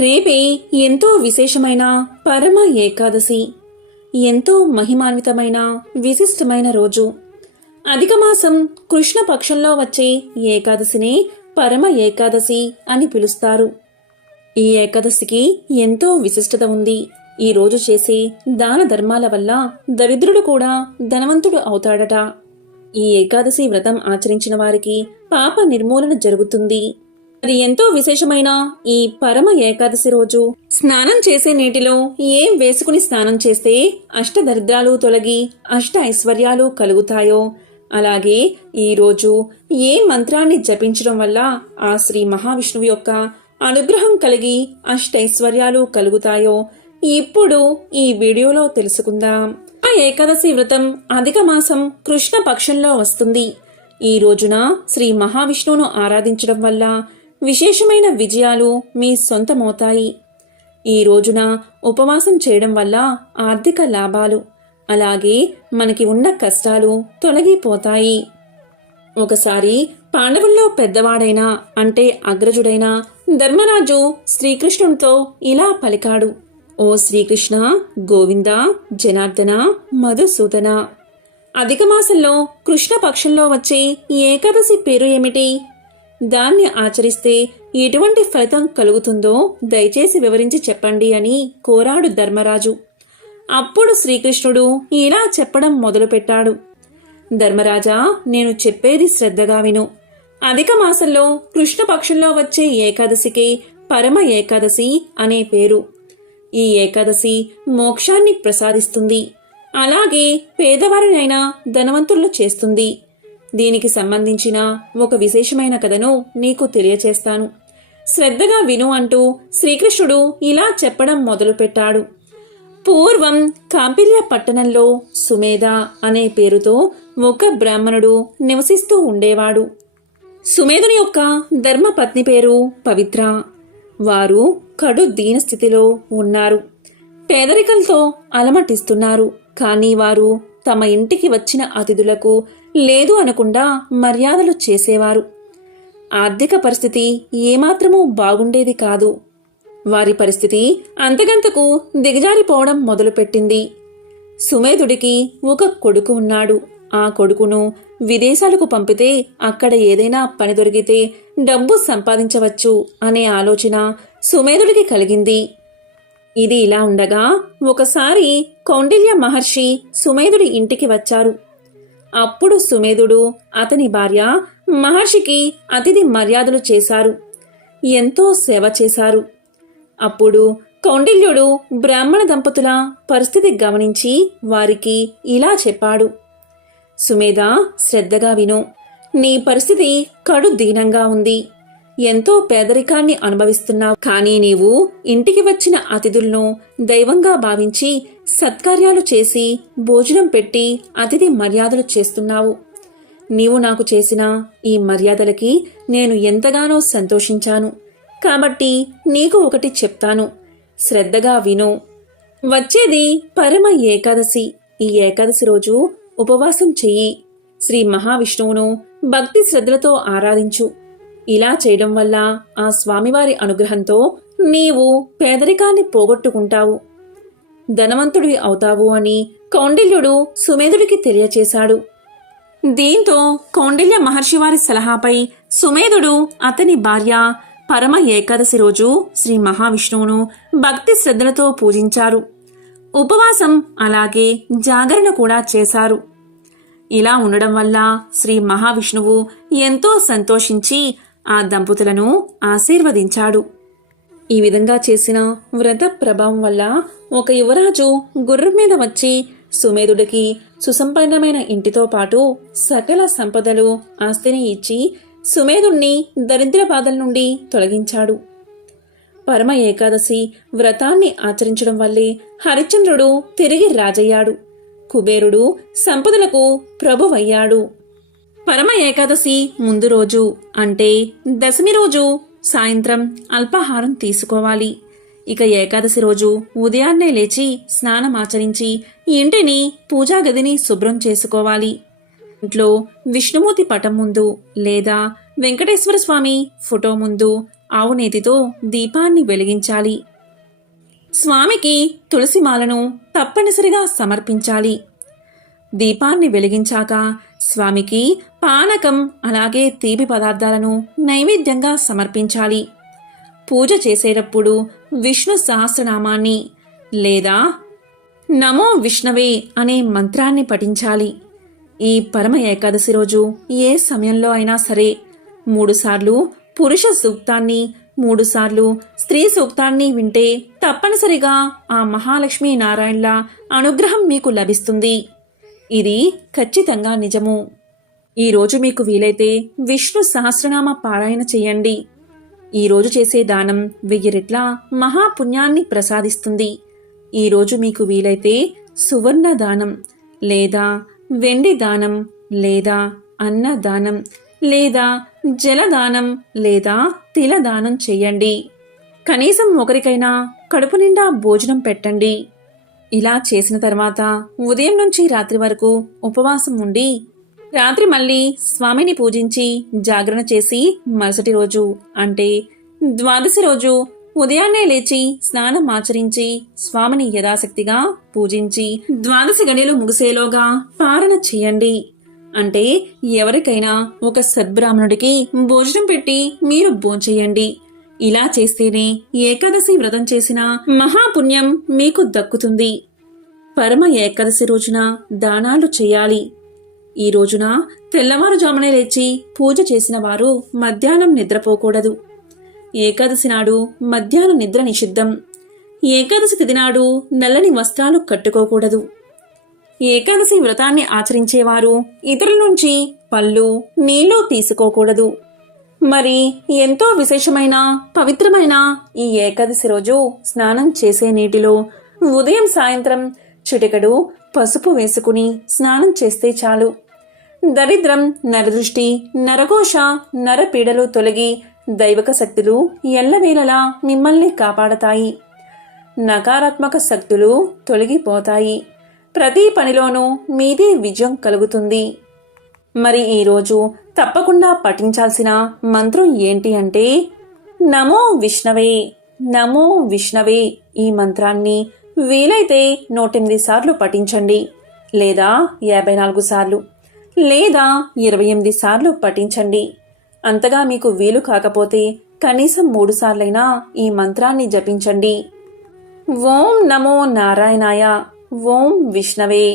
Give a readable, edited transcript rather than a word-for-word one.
రేపే ఎంతో విశేషమైన పరమ ఏకాదశి, ఎంతో మహిమాన్వితమైన విశిష్టమైన రోజు. అధిక మాసం కృష్ణ పక్షంలో వచ్చే ఏకాదశిని పరమ ఏకాదశి అని పిలుస్తారు. ఈ ఏకాదశికి ఎంతో విశిష్టత ఉంది. ఈ రోజు చేసే దాన ధర్మాల వల్ల దరిద్రుడు కూడా ధనవంతుడు అవుతాడట. ఈ ఏకాదశి వ్రతం ఆచరించిన వారికి పాప నిర్మూలన జరుగుతుంది. మరి ఎంతో విశేషమైన ఈ పరమ ఏకాదశి రోజు స్నానం చేసే నీటిలో ఏం వేసుకుని స్నానం చేస్తే అష్టదరిద్రాలు తొలగి అష్ట ఐశ్వర్యాలు కలుగుతాయో, అలాగే ఈ రోజు ఏ మంత్రాన్ని జపించడం వల్ల ఆ శ్రీ మహావిష్ణువు యొక్క అనుగ్రహం కలిగి అష్టైశ్వర్యాలు కలుగుతాయో ఇప్పుడు ఈ వీడియోలో తెలుసుకుందాం. ఆ ఏకాదశి వ్రతం అధిక మాసం కృష్ణ పక్షంలో వస్తుంది. ఈ రోజున శ్రీ మహావిష్ణువును ఆరాధించడం వల్ల విశేషమైన విజయాలు మీ సొంతమవుతాయి. ఈ రోజున ఉపవాసం చేయడం వల్ల ఆర్థిక లాభాలు, అలాగే మనకి ఉన్న కష్టాలు తొలగిపోతాయి. ఒకసారి పాండవుల్లో పెద్దవాడైన అంటే అగ్రజుడైన ధర్మరాజు శ్రీకృష్ణునితో ఇలా పలికాడు: ఓ శ్రీకృష్ణ, గోవింద, జనార్దన, మధుసూదన. అధిక మాసంలో కృష్ణ పక్షంలో వచ్చే ఏకాదశి పేరు ఏమిటి? దాన్ని ఆచరిస్తే ఎటువంటి ఫలితం కలుగుతుందో దయచేసి వివరించి చెప్పండి అని కోరాడు ధర్మరాజు. అప్పుడు శ్రీకృష్ణుడు ఇలా చెప్పడం మొదలుపెట్టాడు: ధర్మరాజా, నేను చెప్పేది శ్రద్ధగా విను. అధిక మాసంలో కృష్ణపక్షంలో వచ్చే ఏకాదశికి పరమ ఏకాదశి అనే పేరు. ఈ ఏకాదశి మోక్షాన్ని ప్రసాదిస్తుంది, అలాగే పేదవారినైనా ధనవంతులను చేస్తుంది. దీనికి సంబంధించిన ఒక విశేషమైన కథను నీకు తెలియచేస్తాను, శ్రద్ధగా విను అంటూ శ్రీకృష్ణుడు ఇలా చెప్పడం మొదలుపెట్టాడు. పూర్వం కాంపిల్య పట్టణంలో సుమేధ అనే పేరుతో ఒక బ్రాహ్మణుడు నివసిస్తూ ఉండేవాడు. సుమేధుని యొక్క ధర్మపత్ని పేరు పవిత్ర. వారు కడు దీనస్థితిలో ఉన్నారు. పేదరికంతో అలమటిస్తున్నారు. కానీ వారు తమ ఇంటికి వచ్చిన అతిథులకు లేదు అనకుండా మర్యాదలు చేసేవారు. ఆర్థిక పరిస్థితి ఏమాత్రమూ బాగుండేది కాదు. వారి పరిస్థితి అంతకంతకు దిగజారిపోవడం మొదలుపెట్టింది. సుమేధుడికి ఒక కొడుకు ఉన్నాడు. ఆ కొడుకును విదేశాలకు పంపితే అక్కడ ఏదైనా పని దొరికితే డబ్బు సంపాదించవచ్చు అనే ఆలోచన సుమేధుడికి కలిగింది. ఇది ఇలా ఉండగా ఒకసారి కౌండిల్య మహర్షి సుమేధుడి ఇంటికి వచ్చారు. అప్పుడు సుమేధుడు, అతని భార్య మహర్షికి అతిథి మర్యాదలు చేశారు, ఎంతో సేవ చేశారు. అప్పుడు కౌండిల్యుడు బ్రాహ్మణ దంపతుల పరిస్థితి గమనించి వారికి ఇలా చెప్పాడు: సుమేధ, శ్రద్ధగా విను. నీ పరిస్థితి కడు దీనంగా ఉంది. ఎంతో పేదరికాన్ని అనుభవిస్తున్నావు. కానీ నీవు ఇంటికి వచ్చిన అతిథులను దైవంగా భావించి సత్కార్యాలు చేసి భోజనం పెట్టి అతిథి మర్యాదలు చేస్తున్నావు. నీవు నాకు చేసిన ఈ మర్యాదలకి నేను ఎంతగానో సంతోషించాను. కాబట్టి నీకు ఒకటి చెప్తాను, శ్రద్ధగా విను. వచ్చేది పరమ ఏకాదశి. ఈ ఏకాదశి రోజు ఉపవాసం చెయ్యి. శ్రీ మహావిష్ణువును భక్తి శ్రద్ధలతో ఆరాధించు. ఇలా చేయడం వల్ల ఆ స్వామివారి అనుగ్రహంతో నీవు పేదరికాన్ని పోగొట్టుకుంటావు, ధనవంతుడివి అవుతావు అని కౌండిల్యుడు సుమేధుడికి తెలియచేశాడు. దీంతో కౌండిల్య మహర్షి వారి సలహాపై సుమేధుడు, అతని భార్య పరమ ఏకాదశి రోజు శ్రీ మహావిష్ణువును భక్తి శ్రద్ధలతో పూజించారు. ఉపవాసం అలాగే జాగరణ కూడా చేశారు. ఇలా ఉండడం వల్ల శ్రీ మహావిష్ణువు ఎంతో సంతోషించి ఆ దంపతులను ఆశీర్వదించాడు. ఈ విధంగా చేసిన వ్రత ప్రభావం వల్ల ఒక యువరాజు గుర్రం మీద వచ్చి సుమేధుడికి సుసంపన్నమైన ఇంటితో పాటు సకల సంపదలు, ఆస్తిని ఇచ్చి సుమేధుణ్ణి దరిద్ర బాధల నుండి తొలగించాడు. పరమ ఏకాదశి వ్రతాన్ని ఆచరించడం వల్లే హరిశ్చంద్రుడు తిరిగి రాజయ్యాడు. కుబేరుడు సంపదలకు ప్రభువయ్యాడు. పరమ ఏకాదశి ముందు రోజు అంటే దశమి రోజు సాయంత్రం అల్పాహారం తీసుకోవాలి. ఇక ఏకాదశి రోజు ఉదయాన్నే లేచి స్నానమాచరించి ఇంటిని, పూజా గదిని శుభ్రం చేసుకోవాలి. ఇంట్లో విష్ణుమూర్తి పటం ముందు లేదా వెంకటేశ్వర స్వామి ఫోటో ముందు ఆవునేతితో దీపాన్ని వెలిగించాలి. స్వామికి తులసిమాలను తప్పనిసరిగా సమర్పించాలి. దీపాన్ని వెలిగించాక స్వామికి పానకం అలాగే తీపి పదార్థాలను నైవేద్యంగా సమర్పించాలి. పూజ చేసేటప్పుడు విష్ణు సహస్రనామాన్ని లేదా నమో విష్ణవే అనే మంత్రాన్ని పఠించాలి. ఈ పరమ ఏకాదశి రోజు ఏ సమయంలో అయినా సరే 3 సార్లు పురుష సూక్తాన్ని 3 సార్లు స్త్రీ సూక్తాన్ని వింటే తప్పనిసరిగా ఆ మహాలక్ష్మీ నారాయణల అనుగ్రహం మీకు లభిస్తుంది. ఇది ఖచ్చితంగా నిజము. ఈరోజు మీకు వీలైతే విష్ణు సహస్రనామ పారాయణ చేయండి. ఈరోజు చేసే దానం 1000 రెట్ల మహాపుణ్యాన్ని ప్రసాదిస్తుంది. ఈరోజు మీకు వీలైతే సువర్ణ దానం లేదా వెండి దానం లేదా అన్నదానం లేదా జలదానం లేదా తిలదానం చెయ్యండి. కనీసం ఒకరికైనా కడుపు నిండా భోజనం పెట్టండి. ఇలా చేసిన తర్వాత ఉదయం నుంచి రాత్రి వరకు ఉపవాసం ఉండి రాత్రి మళ్ళీ స్వామిని పూజించి జాగరణ చేసి మరుసటి రోజు అంటే ద్వాదశి రోజు ఉదయాన్నే లేచి స్నానం ఆచరించి స్వామిని యథాశక్తిగా పూజించి ద్వాదశి గడియలు ముగిసేలోగా పారణ చేయండి. అంటే ఎవరికైనా ఒక సద్బ్రాహ్మణుడికి భోజనం పెట్టి మీరు భోంచేయండి. ఇలా చేస్తేనే ఏకాదశి వ్రతం చేసిన మహాపుణ్యం మీకు దక్కుతుంది. పరమ ఏకాదశి రోజున దానాలు చేయాలి. ఈ రోజున తెల్లవారుజామునే లేచి పూజ చేసిన వారు మధ్యాహ్నం నిద్రపోకూడదు. ఏకాదశి నాడు మధ్యాహ్న నిద్ర నిషిద్ధం. ఏకాదశి తిథి నాడు నల్లని వస్త్రాలు కట్టుకోకూడదు. ఏకాదశి వ్రతాన్ని ఆచరించేవారు ఇతరుల నుంచి పళ్ళు నీళ్లు తీసుకోకూడదు. మరి ఎంతో విశేషమైన పవిత్రమైన ఈ ఏకాదశి రోజు స్నానం చేసే నీటిలో ఉదయం సాయంత్రం చిటికెడు పసుపు వేసుకుని స్నానం చేస్తే చాలు. దరిద్రం, నరదృష్టి, నరఘోష, నరపీడలు తొలగి దైవక శక్తులు ఎల్లవేళలా మిమ్మల్ని కాపాడతాయి. నకారాత్మక శక్తులు తొలగిపోతాయి. ప్రతి పనిలోనూ మీదే విజయం కలుగుతుంది. మరి ఈరోజు తప్పకుండా పఠించాల్సిన మంత్రం ఏంటి అంటే నమో విష్ణవే, నమో విష్ణవే. ఈ మంత్రాన్ని వీలైతే 108 సార్లు పఠించండి, లేదా 54 సార్లు, లేదా 28 సార్లు పఠించండి. అంతగా మీకు వీలు కాకపోతే కనీసం 3 సార్లైనా ఈ మంత్రాన్ని జపించండి. ఓం నమో నారాయణాయ, ఓం విష్ణవే.